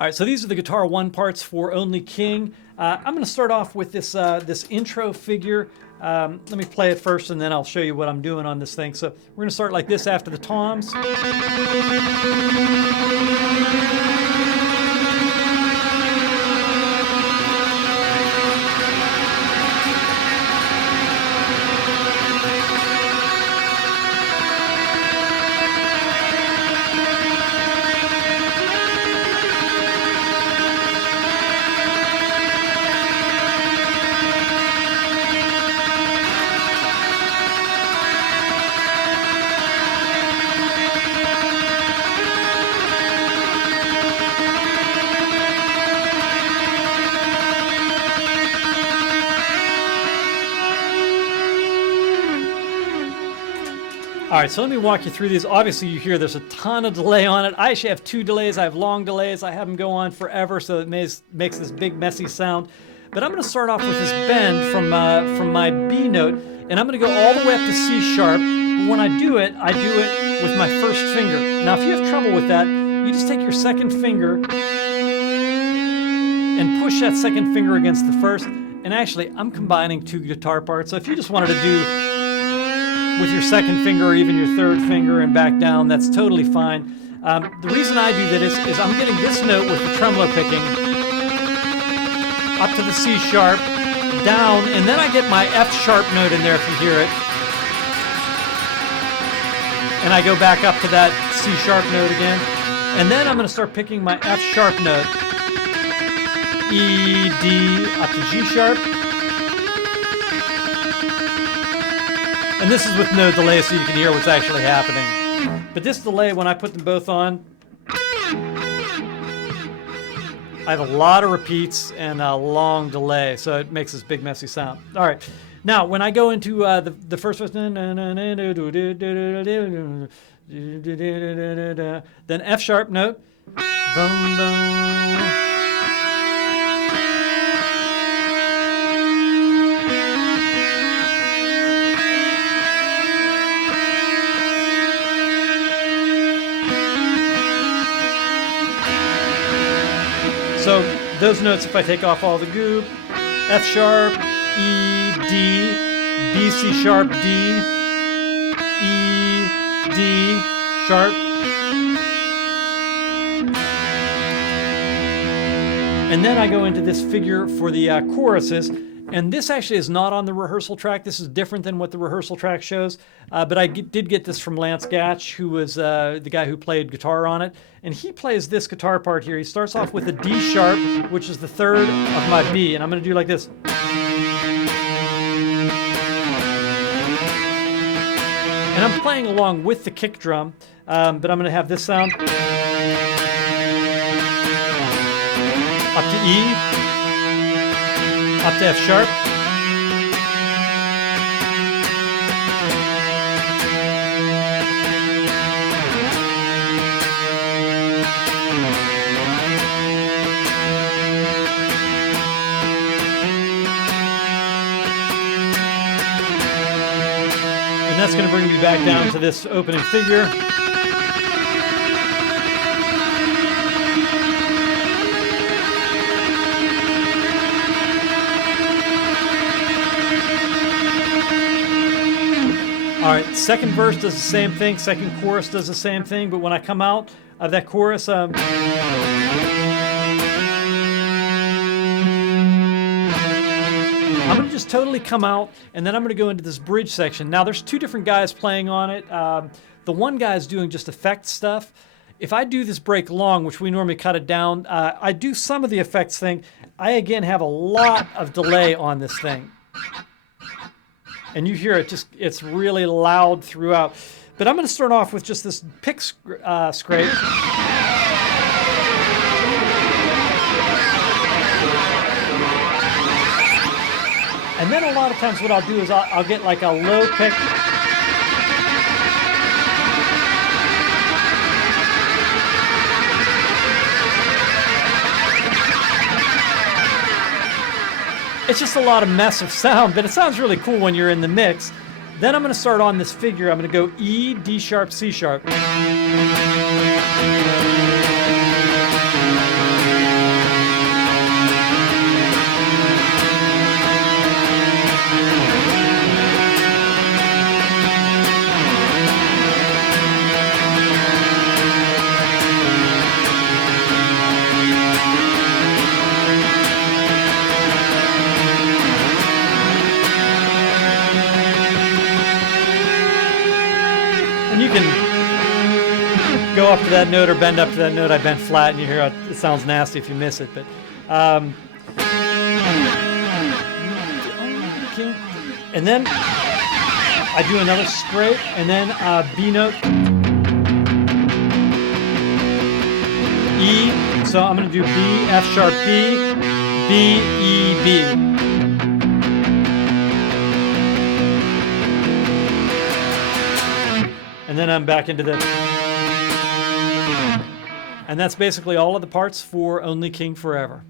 All right, so these are the Guitar One parts for Only King. I'm going to start off with this this intro figure. Let me play it first, and then I'll show you what I'm doing on this thing. So we're going to start like this after the toms. All right, so let me walk you through these. Obviously, you hear there's a ton of delay on it. I actually have two delays. I have long delays. I have them go on forever, so it makes this big, messy sound. But I'm going to start off with this bend from my B note, and I'm going to go all the way up to C sharp. But when I do it with my first finger. Now, if you have trouble with that, you just take your second finger and push that second finger against the first. And actually, I'm combining two guitar parts. So if you just wanted to do with your second finger or even your third finger and back down, that's totally fine. The reason I do that is I'm getting this note with the tremolo picking up to the C sharp, down, and then I get my F sharp note in there if you hear it. And I go back up to that C sharp note again. And then I'm going to start picking my F sharp note. E, D, up to G sharp. And this is with no delay, so you can hear what's actually happening. But this delay, when I put them both on, I have a lot of repeats and a long delay, so it makes this big, messy sound. All right. Now, when I go into the first verse, then F sharp note, bum, bum. So those notes, if I take off all the goop, F sharp, E, D, B, C sharp, D, E, D, sharp. And then I go into this figure for the choruses. And this actually is not on the rehearsal track. This is different than what the rehearsal track shows. But I did get this from Lance Gatch, who was the guy who played guitar on it. And he plays this guitar part here. He starts off with a D sharp, which is the third of my B. And I'm going to do like this. And I'm playing along with the kick drum. But I'm going to have this sound. Up to E. Up to F sharp. And that's going to bring me back down to this opening figure. All right, second verse does the same thing, second chorus does the same thing, but when I come out of that chorus, I'm going to just totally come out, and then I'm going to go into this bridge section. Now, there's two different guys playing on it. The one guy is doing just effect stuff. If I do this break long, which we normally cut it down, I do some of the effects thing. I, again, have a lot of delay on this thing. And you hear it it's really loud throughout. But I'm going to start off with just this pick scrape. And then a lot of times what I'll do is I'll get like a low pick. It's just a lot of mess of sound, but it sounds really cool when you're in the mix. Then I'm going to start on this figure. I'm going to go E, D sharp, C sharp. And you can go up to that note or bend up to that note. I bent flat, and you hear it sounds nasty if you miss it. But and then I do another scrape, and then B note, E. So I'm going to do B, F sharp, B, B, E, B. And then I'm back into the... And that's basically all of the parts for Only King Forever.